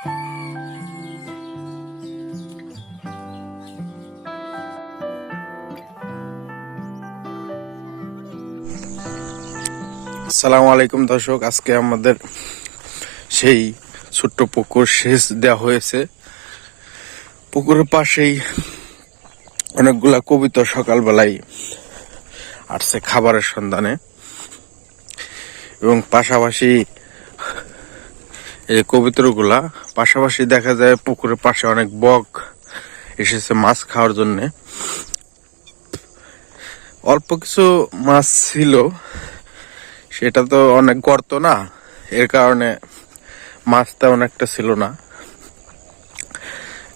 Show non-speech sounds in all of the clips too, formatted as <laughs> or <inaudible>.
আসসালামু আলাইকুম দর্শক, আজকে আমাদের সেই ছোট্ট পুকুর সেচ দেওয়া হয়েছে। পুকুরের পাশেই অনেকগুলা কবিতা সকালবেলায় আসছে খাবারের সন্ধানে। এবং পাশাপাশি এই কবিতরগুলা, পাশাপাশি দেখা যায় পুকুরের পাশে অনেক বক এসেছে মাছ খাওয়ার জন্যে। অল্প কিছু মাছ ছিল, সেটা তো অনেক গর্ত না, এর কারণে মাছ তেমন একটা ছিল না।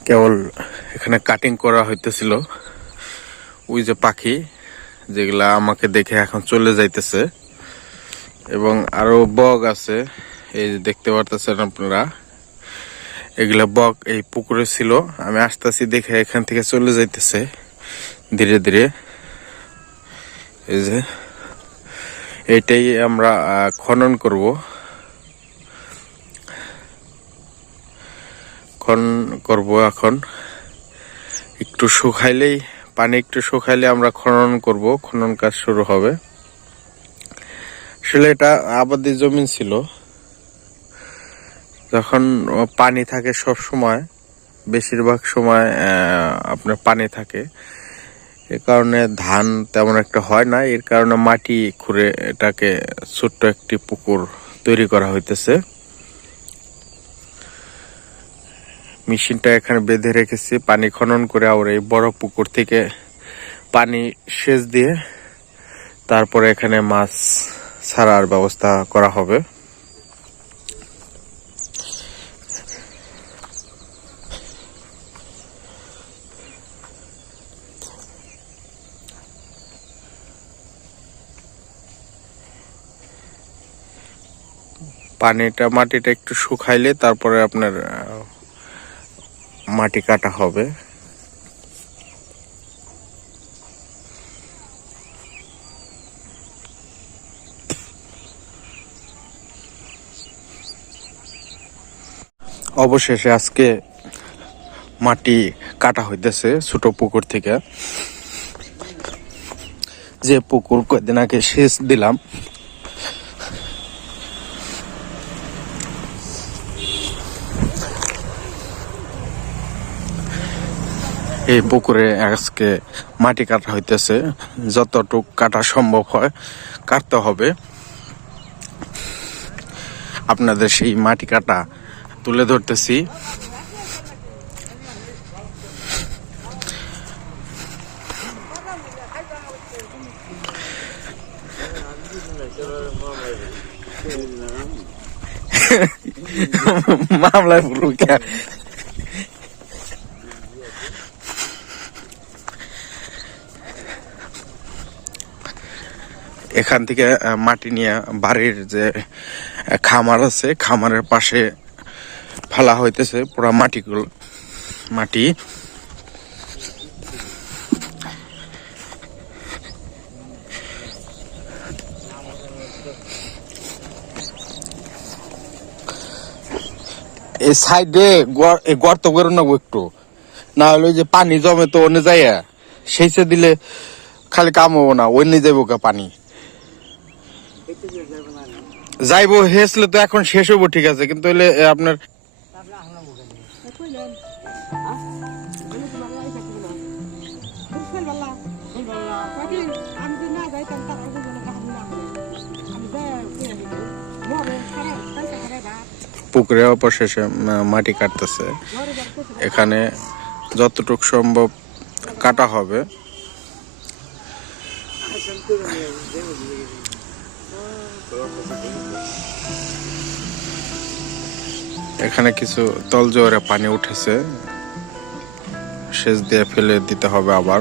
কেবল এখানে কাটিং করা হইতেছিল। ওই যে পাখি, যেগুলা আমাকে দেখে এখন চলে যাইতেছে। এবং আরও বগ আছে। এই যে দেখতে পারতেছেন আপনারা, এগুলা বক, এই পুকুরে ছিল। আমি আসতেছি দেখে এখান থেকে চলে যাইতেছে, ধীরে ধীরে। এই যে, এটাই আমরা খনন করব। খনন করব এখন। একটু শুকাইলেই, পানি একটু শুকাইলে আমরা খনন করব, খনন কাজ শুরু হবে। আসলে এটা আবাদি জমি ছিল। যখন পানি থাকে সব সময়, বেশিরভাগ সময় আপনার পানি থাকে। এ কারণে ধান তেমন একটা হয় না, এর কারণে মাটি খুঁড়ে এটাকে ছোট্ট একটি পুকুর তৈরি করা হইতেছে। মেশিনটা এখানে বেঁধে রেখেছি, পানি খনন করে আবার এই বড় পুকুর থেকে পানি সেচ দিয়ে তারপরে এখানে মাছ ছাড়ার ব্যবস্থা করা হবে। পানিটা মাটিটা একটু শুকাইলে তারপরে আপনার মাটি কাটা হবে। অবশেষে আজকে মাটি কাটা হইতেছে ছোট পুকুর থেকে। যে পুকুর কয়দিন আগে সেচ দিলাম এই পুকুরে আজকে মাটি কাটা হইতেছে। যতটুক কাটা সম্ভব হয় কাটতে হবে। আপনাদের সেই মাটি কাটা তুলে ধরতেছি। <laughs> মামলায় এখান থেকে মাটি নিয়ে বাড়ির যে খামার আছে, খামারের পাশে ফেলা হইতেছে পুরা মাটিগুলো, মাটি। এই সাইডে গর্ত করে নেব একটু। না হলে ওই যে পানি জমে তো অন্য যায় সেইসে দিলে খালি কাম হব না, অন্য যাব কা পানি। যাইবো, হেসলে তো এখন শেষ হব ঠিক আছে। কিন্তু আপনার পুকুরে অবশেষে মা- মাটি কাটতেছে। এখানে যতটুক সম্ভব কাটা হবে। এখানে কিছু তল জোয়ারে পানি উঠেছে। সেচ দিয়ে ফেলে দিতে হবে আবার।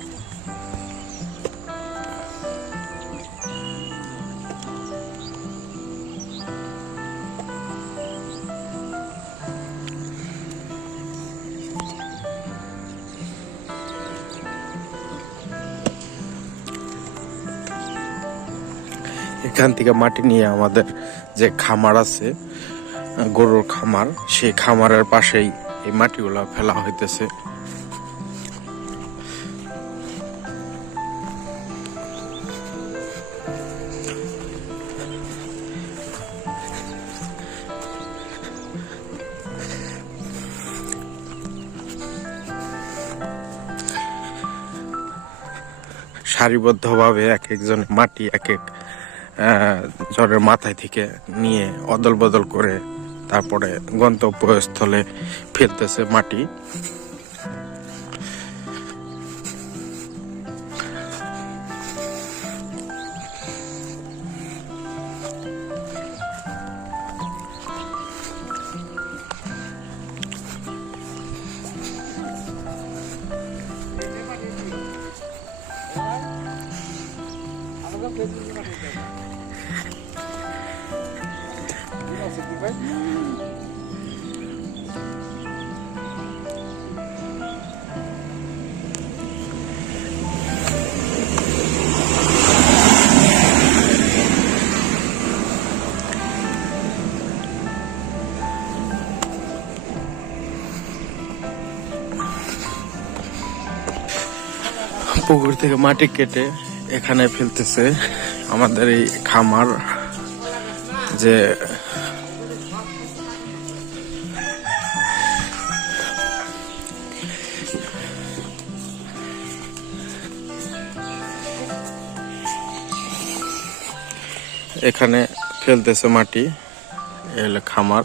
এখান থেকে মাটি নিয়ে আমাদের যে খামার আছে, গরুর খামার, সেই খামারের পাশেই এই মাটিগুলা ফেলা হইতেছে। সারিবদ্ধভাবে এক একজন মাটি এক এক জ্বরের মাথায় থেকে নিয়ে অদল বদল করে তারপরে গন্তব্যস্থলে ফেলতেছে মাটি। পুকুর থেকে মাটি কেটে এখানে ফেলতেছে। আমাদের এই খামার যে এখানে ফেলতেছে মাটি, এ হলো খামার।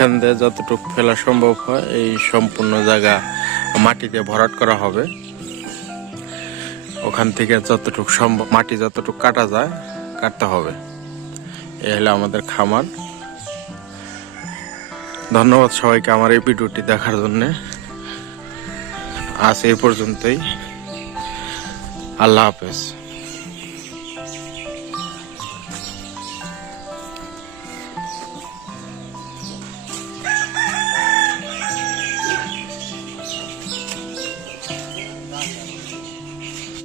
এখান দিয়ে যতটুকু ফেলা সম্ভব হয়, এই সম্পূর্ণ জায়গা মাটি দিয়ে ভরাট করা হবে। ওখান থেকে যতটুকু সম্ভব, মাটি যতটুকু কাটা যায়, কাটতে হবে। এ হলো আমাদের খামার। ধন্যবাদ সবাইকে আমার এই ভিডিওটি দেখার জন্য। আজ এই পর্যন্তই। আল্লাহ হাফেজ।